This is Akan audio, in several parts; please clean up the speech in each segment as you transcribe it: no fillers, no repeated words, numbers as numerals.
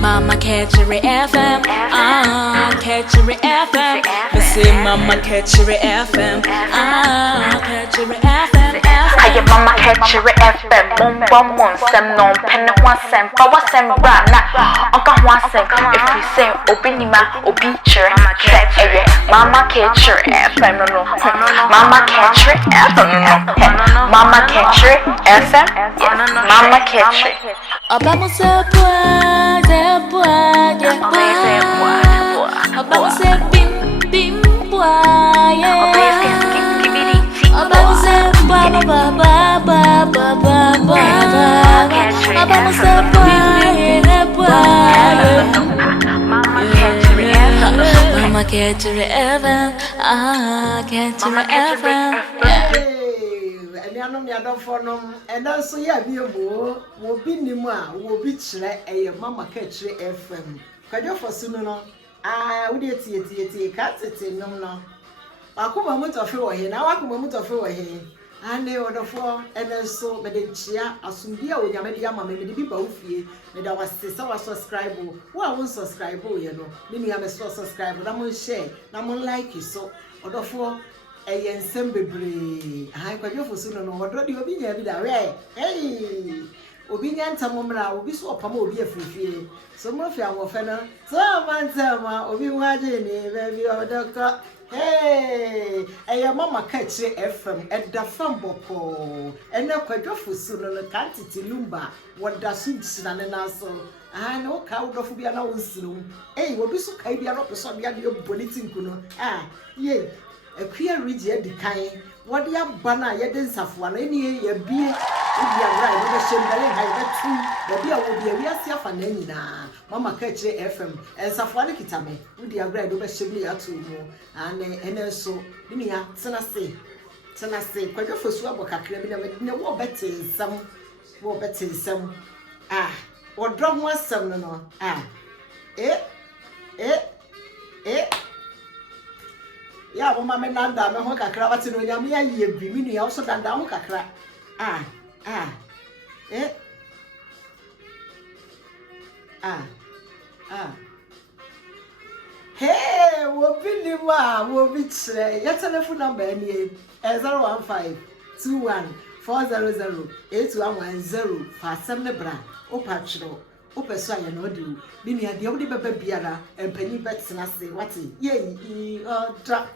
Mama catch it FM, catch it FM. Me say Mama catch it FM, catch it FM. I am Mama catch it FM. Mum sem no pen one sem, power sem brana. Uncle one sem. If we say obinima obiture, Mama catch it FM no. Mama catch it FM. Mama catch it FM. Mama catch it. Obama say boy, Obama say bim boy, Obama say ba. Obama say boy. Mama catch it FM, catch it FM. Anom ya dofonom ena so ya biemo wo bi nimu a wo bi kire eye Mama catch FM kwadwo fosunu no wo de tie ka tete nom no akoma mutofe wo he na wakoma mutofe wo he ane odofo ena so be de chia asumbi a onyame de ama me de bi ba ofie me da wasesa wa subscribe wo a won subscribe ye no me nua me so subscribe na mo share na mo like so odofo ensem bebre kwadwo fosu no odro de obi nya bi da we obi nya ntamomra obi so opama obi afifie so mo fi awofe no so mantama obi waje ni baby odoko Mama catch FM edda fam boko ena kwadwo fosu no kantiti lumba wada su na ne na so na o ka udofo bia na wonsinu obi so kai bia no peso bia de politic no ye Akuya Ridge edikan wode abana ye de nsafo na eni ye bie obi awra no be shembele ha ye tu obi awo bia wi ase afa na nyina Mama catch FM nsafo na kitame wode awra no be shembele atu mu ene so niya tena se kwadwo fosu abo kakra bi na wo betinsam odro ho asem no ya mama me nanda me ho kakra bati no nyame ya ye bi mi nua so danda ho kakra hey wo bilima wo bi kire ya telephone number ni 015 21 400 8110 fa sem ne bra o pa kiro o peso aye no di bi nua de wo di beba biara empanyi betena se wati ye odra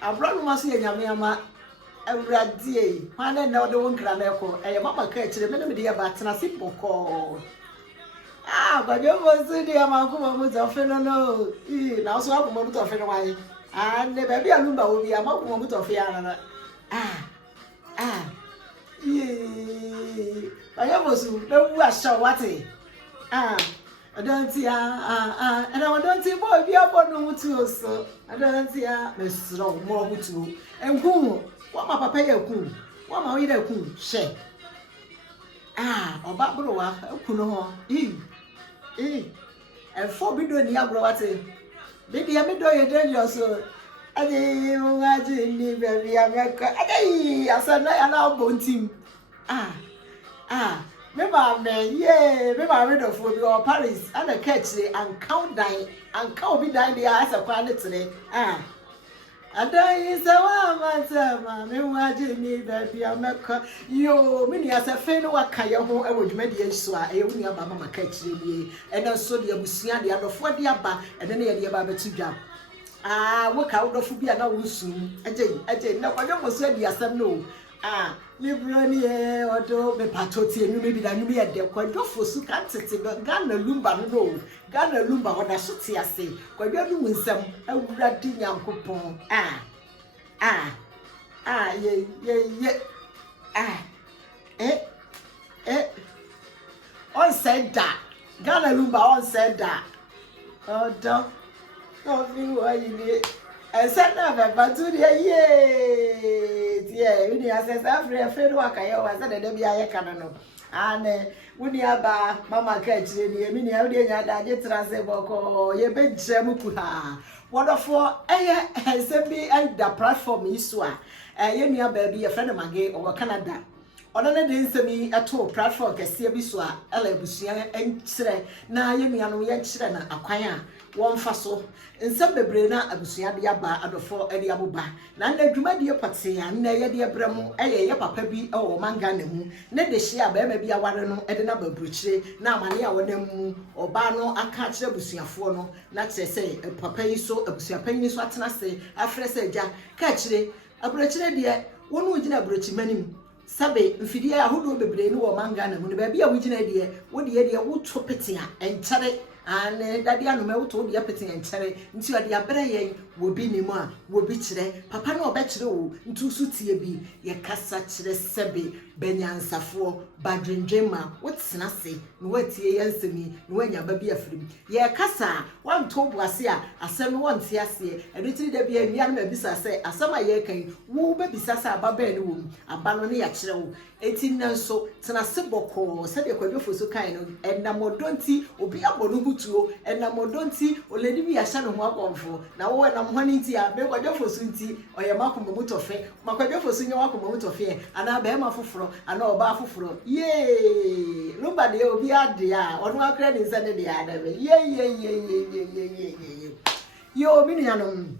abro no maso ye nyame ama awradie hwane na ode won kra na eko Mama ka kire me na me de ya batena se boko kwadwo fosu de ama ko mo to fe no na so akoma mo to fe no wai ne ba bia lumba wo bia ma ko mo to fe ya na kwadwo fosu na wu asha wate I don't see and I don't see boy be up on no to so I don't see me slow more to and who what my papa ya kun what my we da kun she oba bro wa kun ho and for be do ni agro wate be dia me do ye dangerous so ade ngaji ni baby ameka ade asana ya na bontim me ma read of we or Paris and a catch and count die and count be die there as a quality and then is a woman me waje ni baby ameka yo me ni as a fe no waka ye ho e wodwuma de so a e hu aba Mama catch ni and so de abusia de adofo de aba and then ye de aba betudwa wo ka wodofo bia na wonsu aje na kwadwo moso de asem no Librani odo me patoti enu me bi na nyu me de kwadwo fosu ka tete Ghana lumba no Ghana lumba oda so te ase kwadwo nu nsam awurade nyankopon on said that Ghana lumba on said that odo no fi wo yi said never but to the we need access every afraid work I was said the be I can no and we need aba Mama catch ni me ni awde nya da je transe boko ye be jam ku ha wonderful say be and the platform is so ye nua ba bi ye friend mage o Canada ona na de nsemi eto platform kese bi so a ela ebusua enkyere na ye nuanom ye kyere na akwan a won fa so nsem bebre na abusua de aba adofo de aboba na na adwuma de pate ya na ye de brem ye papa bi o manga na mu na de hye aba ma bi aware no de na babruchire na amane a wonam mu oba no aka kyere abusuafo no na kyere se papa yi so abusua panyin so atena se afre se ja ka kyere abruchire de wonu gina abruchimanim sabe mfidie ahodo bebre ni wo manga na mu ne ba bia wo gina de wo de wo to pete a enkyere ane dadi anu me wuto de apete enkyere nti ode abere yen wo bi ni mu a wo bi kire papa na obekire wo ntu su tie bi ye kasa kire sebe benyansafo badwendwema wotsena se no watie yansemi no wanya ba bi afirim ye kasa wanto boase a asem no wonte ase edutiri da bi anua na bisa se asem a ye kan wo ba bisa se aba ba ni wo aba no ne ya kire wo eti nanso tena se boko se de kwadwofo so kan no enamodonti obi abonu butuo enamodonti oledi bi ya hya no ho akonfo na wo na mo ni nti a be kwadwofo so nti oye makoma mutofe makwadwofo so nya wakoma mutofe ana be ma foforo ana oba foforo ye lumba de obi ade a onu akra ni nsa ne de adabe ye yo mi nuanom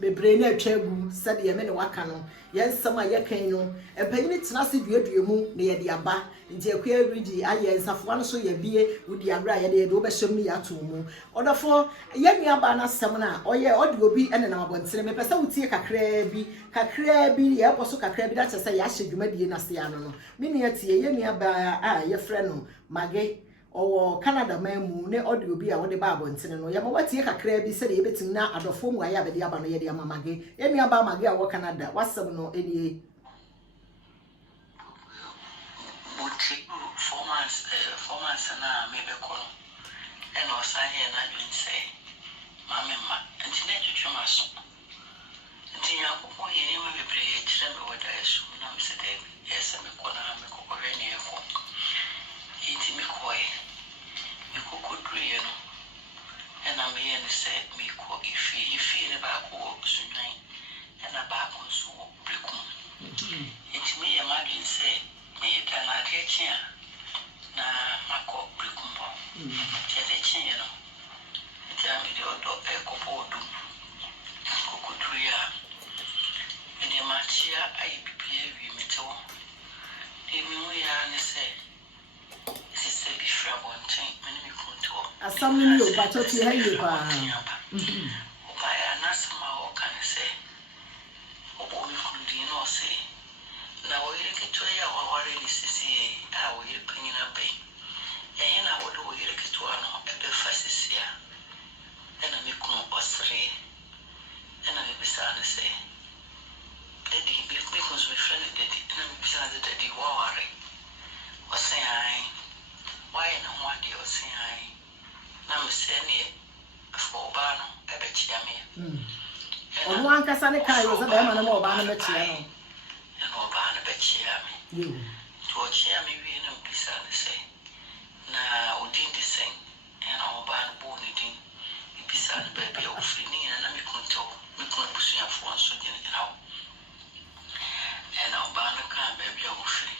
bebre na atwagu sade me ne waka no yensam a yekan no empanyini tena se duaduamu na ye de aba nti akua rigi aye nsafo no so ye bie wudi abra ye de obehwem ni ato mu odofo ye nua ba na sem na oye odi obi ene na abontere me pese wutie kakra bi ye boso kakra bi da chese ya hyedwumadie na se ya no me nua tie ye nua ba a ye frɛ no mage owo Canada mamu ne odi obi a wode ba abontere no ye ma watie kakra bi se de yebetim na adofo mu aye abede aba no ye de amamage ye nua ba mage a wo Canada wasem no enie Formance na maybe call and also here na you say mama and she let you chuma so and you are going in with the bridge and what I assume now said yes me kona me ko reni e ko iti me ko e ko drino and I'm here and say me ko if ne ba ko sunai and a ba ko so brekum it me imagine say me can I get here na mako brikumbo chede chinyeno chami de odo ekopodu kokutria ene machia IPPA wi meto emi ya ne se bi fra bonten meni mi kunto asamni yo ba to ti haye ba oba ya nasma o kan se obo mi kundi no se na wo yire ke toya wa ware ni sisi a wo yire panyina bai na wo do yire ke to ano ebe fasisia na me kuno osre na me bisa na se dedi me kuno so me friend dedi na me bisa na dedi wa ware o se ai why na ho ade o se ai na me se ne fo ba no ebe chia me onu ankasa ne kai wo se ba ma na mo ba na be chia no no ba na be chia me to chia me wi na bisa na se na odin de sen na oba na bo ni din bisa na ba be o fini na me kunto me kun busu ya fo anso gene na o na oba na kan ba be o fini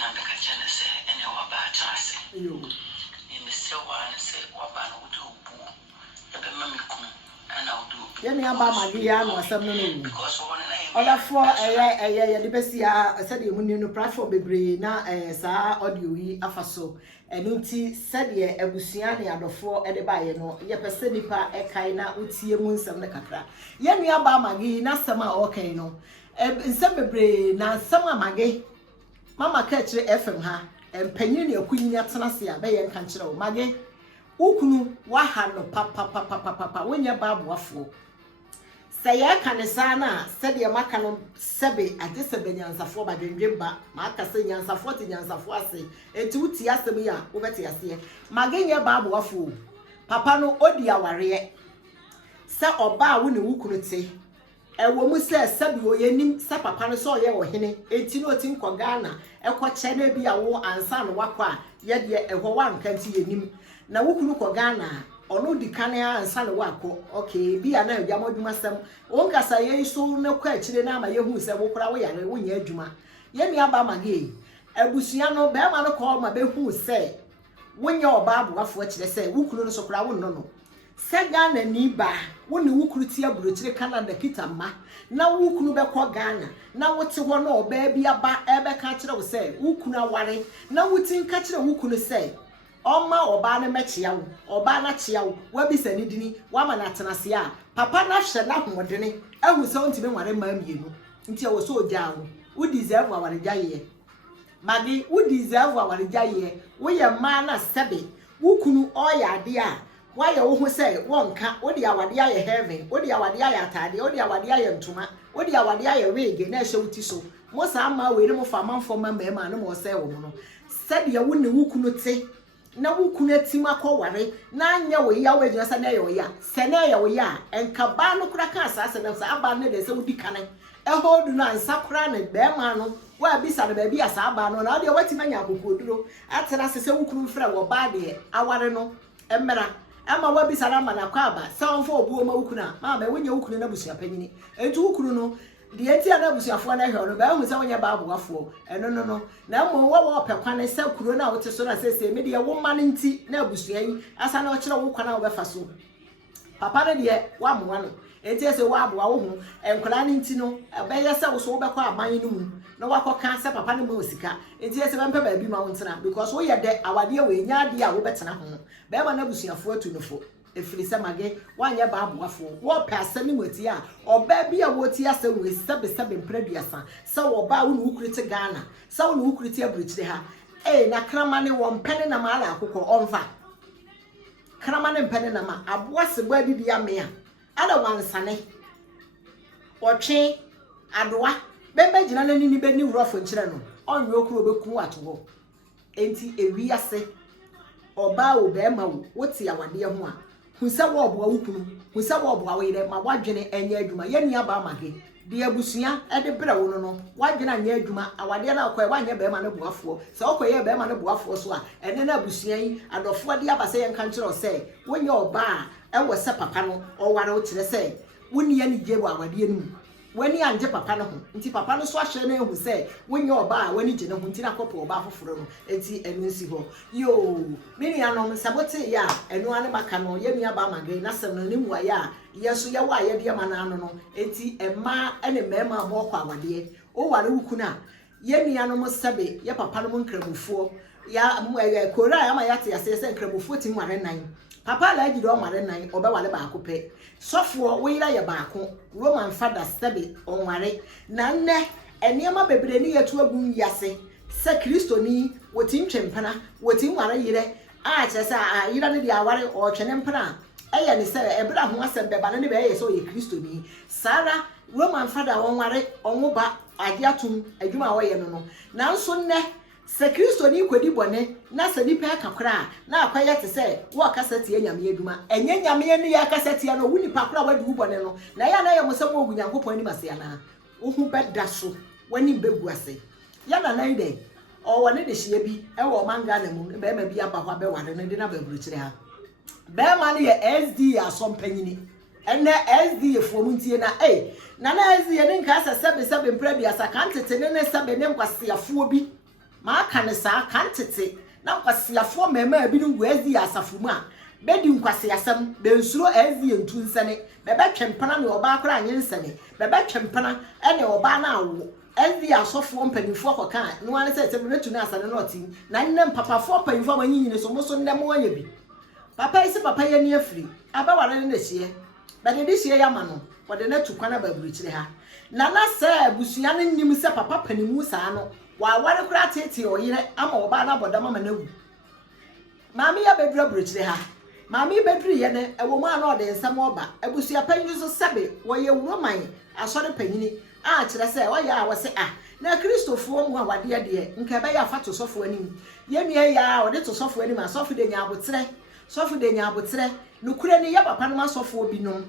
na me ka chana se ene wa ba chase ni me se wa na se wa ba na udu bu ebe ma me kun na udu ye me aba magi ya no asem no no because one na oda for ye de besia said you no platform bebre na sa audio yi afaso enunti said ye abusua ne adofo de ba ye no ye pese nipa kai na utie mu nsem ne kakra ye nua ba magi na sama okay no nsem bebre na sama magi mama ka kire FM ha empanyin ne akunyin atena se a be ye nka kire o magi ukunu wa ha no papa wonya ba boafo saya kanisa na sede maka no sebe agese benyansafo ba dwendwemba maka se nyansafo ti nyansafo ase enti uti asem ya wo beti ase magenye ba aboafo papa no odi aware se oba wo ne wukunu te ewo mu se sebe o yenim se papa no so ye wo hene enti no ti nko Ghana ekoche na bi awo ansa no wakwa ye de eho wa nkanti yenim na wukunu ko Ghana ono di kane ansa no wako okay bia na adwuma adwuma sem won kasa ye so na kwa akire na ama ye hu se wo kora wo yare wo nya adwuma ye nua ba mage abusua no be ma no ko ma be hu se wonya oba aboafo kire se wukunu no so kra wo no se Ghana ni ba woni wukuru ti aburochire Canada kitama na wukunu be ko Ghana na wote ho no oba bi aba ebe ka kire wo se wukunu aware na wutin ka kire wukunu se Oma oba na mechia wo oba na chia wo wabisa ni dini wama na tenase a papa na hye na homodene ahu se ontime nware ma mienu nti wo so oja wo wo deserve aware jaye magi wo deserve aware jaye wo ye ma na sebe wo kunu oya ade a waye wo ho se wonka wo de awade aye heaven wo de awade aye atade wo de awade aye ntoma wo de awade aye wege na hye wuti so mo sa ma we ne mo fa manfo ma ma na mo se wo no sebe wo ne wo kunu te na wukunu atim akọware na anya wo ya we gyina sa na yo ya se na ya wo ya enka ba no kura ka asase na sa aba ne de se wudi kane ehodu na nsakura ne be ma no wa bisa de ba bi asa aba no na de wati manya akokoduro atena se wukunu mfra wo ba de aware no emra ama wa bisa na ma na kwa aba se onfo obuo ma wukunu a ma wonya wukunu na busua panyini etu wukunu no de enti ana busuafo na hwe no ba hu se wonya ba aboafo no na mo wo pekwane se kuro na wote so na sese me de wo ma nti na abusua yi asa na o kire wo kwana wo befa so papa ne de wa mo no enti ese wa aboa wo hu enkola ne nti no be ye se wo so wo bekọ aman no mu na wakọ kan se papa ne mo osika enti ese be mpa ba bi ma wo ntena because wo ye de awade we nya de a wo betena ho be ma na busuafo atunufo efiri se mage wanye ba aboafo wo pese ni moti a oba bi a woti ase we sebe mpraduasa se wo ba wo nukurite Ghana se wo nukurite abrichire ha na kramane wo mpene na mala akokọ onfa kramane mpene na ma aboase gba didi ame a ada wansane otwe adoa bembe gina na nini be ni wrofo nkire no onwe okuru obeku ato enti ewi ase oba wo be ma wo woti awade ho a hunsa wo oboa wukunu hunsa wo oboa we de ma wadwene enya adwuma ye nua ba mage de abusua e de bra wo no wadwene anya adwuma awade na akwa wanye be ma no boafo se okoye be ma no boafo so a ene na abusua yi adofo de abase ye nka nkire o se wonya oba a e wo se papa no o ware o kire se woni ya ni je wo awade anu wani anje papa no ho nti papa no so ahye na ehu se wonya oba a wani je ne ho nti na kopo oba afoforo no enti enu nsi ho yo mini anom sabote ya enu ane maka no ye nua ba mage na sem no ne mu ya yeso ye wa ye de ma na ano no enti ema ene mema mo kwa awade o ware wukuna ye nua no mo sebe ye papa no mo nkramufuo ya kora ya ma yate ase se nkramufuo ti nware nan papa la gido nware nan oba wale ba akope sofo wo yira ye baako Roman father sebe onware na nne eniema bebre ni yetu agun yase se Kristo ni wotin twempana wotin nware yire a kyese a yira ne dia aware o twene mpana eye ne se ebra ho asem beba ne be ye so ye Kristo ni sara Roman father onware onwoba agiatum adwuma wo ye no na nso nne se Kristo ni kwedi bone na se nipa kakra na akwaya te se wo kasete enyame aduma enye nyame ni ya kasete ya no wuni pakra wadi wu bone no na ya na ya musem ogu Nyankopon ni mase ya na ohu beda so wani begu ase ya na nan de o woni de hye bi e wo manga na mu be ma bi aba ho be wade ne de na ba buruchire ha be ma ne ye SD asompanyini enne SD efo mu ntie na na SD ye ne nka sebe mpra asa kantete ne sebe ne nkwasiafo bi ma kan sa kantete na nkwasiafo mema bi nu SD asafumu a bedi nkwasiasam be nsuro SD entu nsane be twempana ne oba akora anye nsane be twempana ene oba na awo SD asofo mpanifo akoka no ane se tebe netu na asane no oti na nne mpapafo mpanifo amanyine so mo so nne mo anya bi papa isi papa ye ni afiri aba ware ne hye be de hye ya ma no wode netu kwana ba buruchire ha na se abusua ne nnim se papa panimu saa no wa ware kura tete oyire ama oba na boda mama na wu maami ya bedura buruchire ha maami beduru ye ne ewo mu ana ode nsam oba abusua panyi so sebe wo ye Roman asore panyini a kire se wo ya wo se na Kristofo mu awade de nka be ya fato sofo anim ye mie ya ode to sofo anim asofo de nya abotre nukure ne ya papa no asofo bi no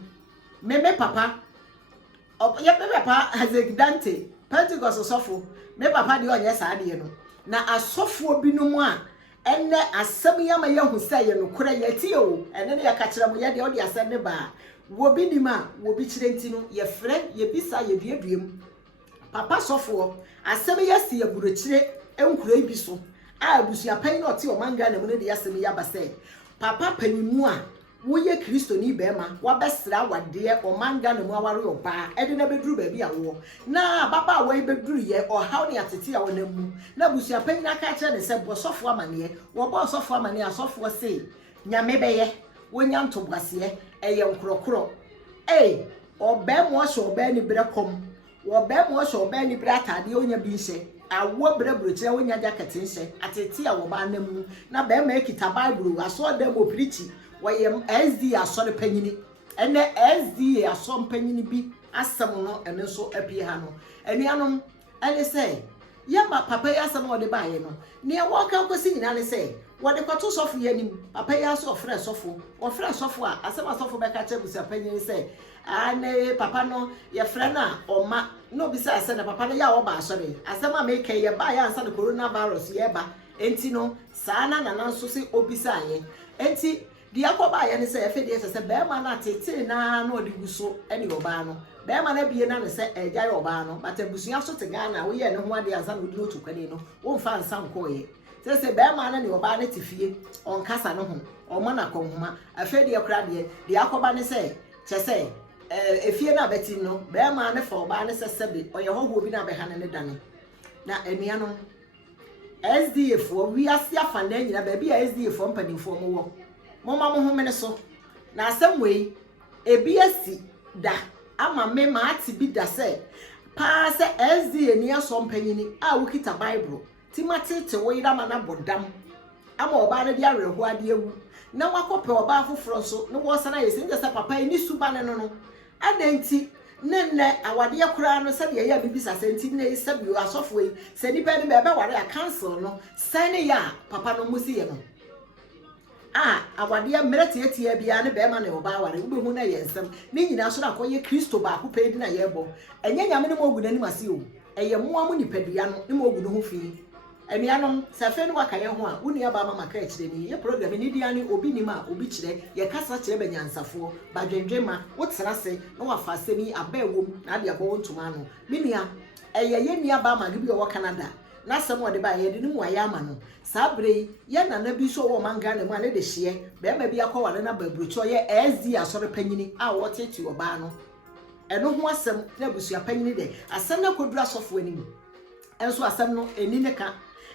me papa ya be papa Hazegdante Pentecost sofo me papa de onye sa de no na asofo bi no mu a enne asem ya ma ya hu sai ye nukure ya ti o enne ne ya ka kire mu ya de ode asem ne ba wo bi ni ma wo bi kire ntino ye frɛ ye bisa ye duaduam papa sofo asem yesi aburochire enkuro ibi so a abusua pan na ote omanga na mu ne de yasem yaba se papa panimu a woye Kristo ni bema wabesra wade omanga na mu aware oba ede na beduru ba bi awo na baba wo beduru ye o haw ne atete a wonamu na abusua pan na ka kire ne se bo sofo amane wo bo sofo amane asofo se nyame beye wonya ntobwase eye nkrokro obe mo so obe ni brekom wo be mo so obe ni bratade onya bi nse awo brebrochire wonya jacket nse atete a wo ba namu na be ma ekita bible aso dem oprichi woyem SD asore panyini ene SD aso panyini bi asem no ene so apie ha no anuanom ene se yamba papa ya asem wo de baaye no ne wo ka kosi nyina ne se wo de kwato sofo yanim papa ya so ofre sofo wo fre sofo a asem asofo be ka chebusa panyini se ane papa no ye frɛ na oma no bisa ase na papa no ya oba asore asema me ke ye ba ya ansa na coronavirus ye ba enti no saa na nso se obisa ye enti di akoba ye ne se efe de se be ma na tete na na odi guso ene oba no be ma na bie na ne se eja ye oba no but abusua so te Ghana wo ye ne ho ade ansa na odi no tukwane no wo mfa ansa nko ye se be ma na ne oba na tifie on kasa no ho o ma na konhuma efe de kra de di akoba ne se chese efie na beti no be ma ne fo ba ne sesebe oye hoho bi na be ha ne dane na eniano SDF wo wi ase afa na nyina ba bi SDF mpanimfo mo wo mo ma mo ho mene so na asemwe ebi asi da ama me ma ati bi da se pa se SDF ni aso mpanyini a wo kita bible timati te wo ira ma na bodam ama oba ne dia reho ade ewu na wakope oba afoforo so no wo sana yesi nje se papa ni suba ne no adenti nenne awade yakura no se de ya bibisa senti ne se bi asofo yi se ni pe ni be ware a cancel no sane ya papa no musi ye no awade ya mmerete etie bia ne be ma ne oba ware ube hu na ye nsem ni nyina so na koye Kristo ba ko pe di na ye bo enye nyame ne mo ogu nani mase o eye mo amu nipadua no ne mo ogu no ho fi enianom safe no wakaye ho a uni aba mama ka ekire ni ye program ni dia ni obi ni ma obi kire ye kasa kire benyansafo badwendwema wotena se no wafa asemi abawom na de abo ntoma no minia eye ye ni aba ma gibi o Canada na asem wo de ba ye de ni mu aya ama no sabre ye na na bi so wo manga ne mu ane de hye be ma bi akwa na babrucho ye SD asore panyini a wo tete oba no eno ho asem na busua panyini de asem na kodura sofo anim enso asem no eni ne ka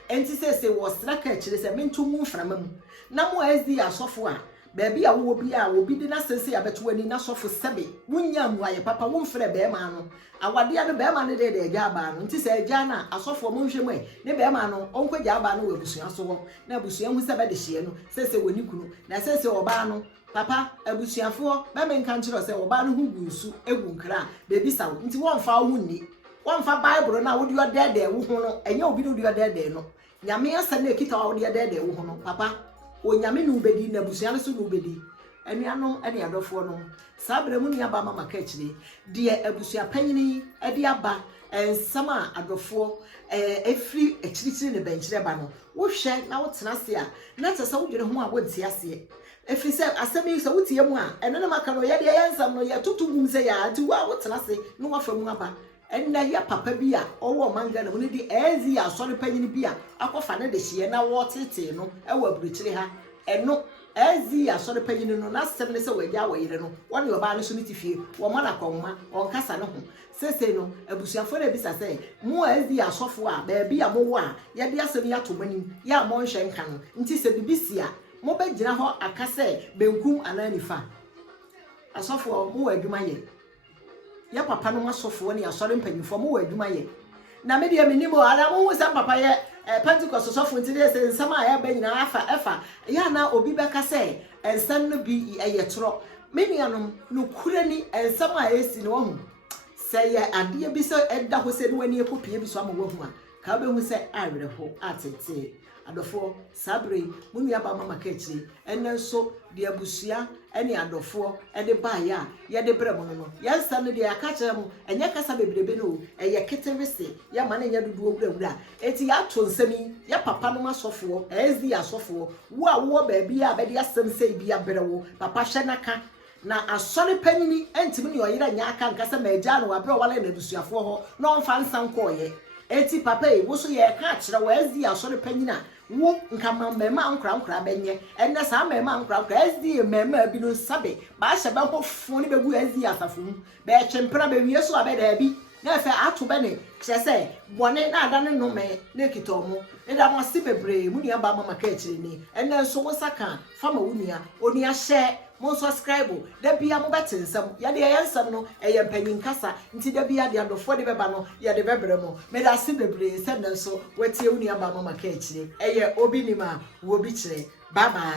enti se wo straka kire se mentu mu mframa mu na mo SD asofo a baabi a wo bi a obi di na sense ya beto ani na sofo sebe wunya mu aye papa wo mfre be ma no awade ya no be ma ne de eja aba no enti se eja na asofo mo nhwe mu ne be ma no onko ja aba no we busua so wo na abusua hu sebe de hye no se woni kunu na se oba no papa abusuafo be me nka nkiro se oba no hu gunsu egu nkra be bisa wo enti wo mfa wo ni wo mfa bible na wo di odede wo hu no enye obi no di odede no nyame asa na ekita wo di odede wo hu no papa onyame no ubedi na busua no so no ubedi anuanom ene adofo no sabre mu ni aba mama ka kire de abusua panyini ede aba ensama adofo efri ekirikiri ne benkire ba no wo hwe na wo tena se a na tesa wo dwere ho a wo ntia se efri se asemi se wo tie mu a eno na maka no ye de yansam no ye tutugum se ya ati wo tena se no wa fa mu aba enna ya papa bi a owo manga na woni di ezi asori panyini bi a akofa na de hye na wo tete no e wa buruchire ha eno ezi asori panyini no na sem ne se wagya wayire no woni oba no so ni tifie wo ma na konma on kasa no ho sese no abusuafo na bisa se mu ezi asofo a ba bi a mo wo a ye de asem ya to manim ya mo nhwe nka no nti se bibisi a mo ba gina ho akase benkum ananifa asofo mo adwuma ye ya papa no masofo ne asore mpanyifo mo wa adwuma ye na me de menimo ara mo sa papa ye Pentecost sofo ntide se nsama ya ba nyina afa ya na obi beka se ensan no bi ayetro menianom no kurani ensama esi no ho se ya ade bi se edda ho se no wani ekopie bi so ama wahu a ka be hu se awere ho atete adofo sabre munu ya ba mama ka kire enenso de abusua ene adofo ede ba ya ye de brem no yansa no de aka kire mu enye kasa bebrebe no eye ketewese ya ma na nya dudu owura eti ya to nsami ya papa no masofo ezi asofo wo a wo ba bi a be de asem sei bi abrewo papa hye naka na asɔre panyini entimi ne oyira nya aka nkasa magya no wabre wale na busuafo ho no mfa nsan koye eti papa e wo so ye ka akire wo azdi asɔre panyina wo nkama mema ankra benye enne sa mema ankra azdi mema bi no sabe ba hye be hofo ne begu azdi asafo mu be chempra be wieso abeda bi na fe ato be ne kyese bone na ada ne no me na kitomo eda mo si bebre mu nia ba mama ka akire ni enne so wo saka fama wo nia oni ahye mo subscribe da bia mo betensam ya de yensam no eye panyin kasa nti da bia de adofo de beba no ya de bebre mo me da si bebre se ne so wetie wo nia ba mama ka akire eye obi nima wo bi kire bye bye.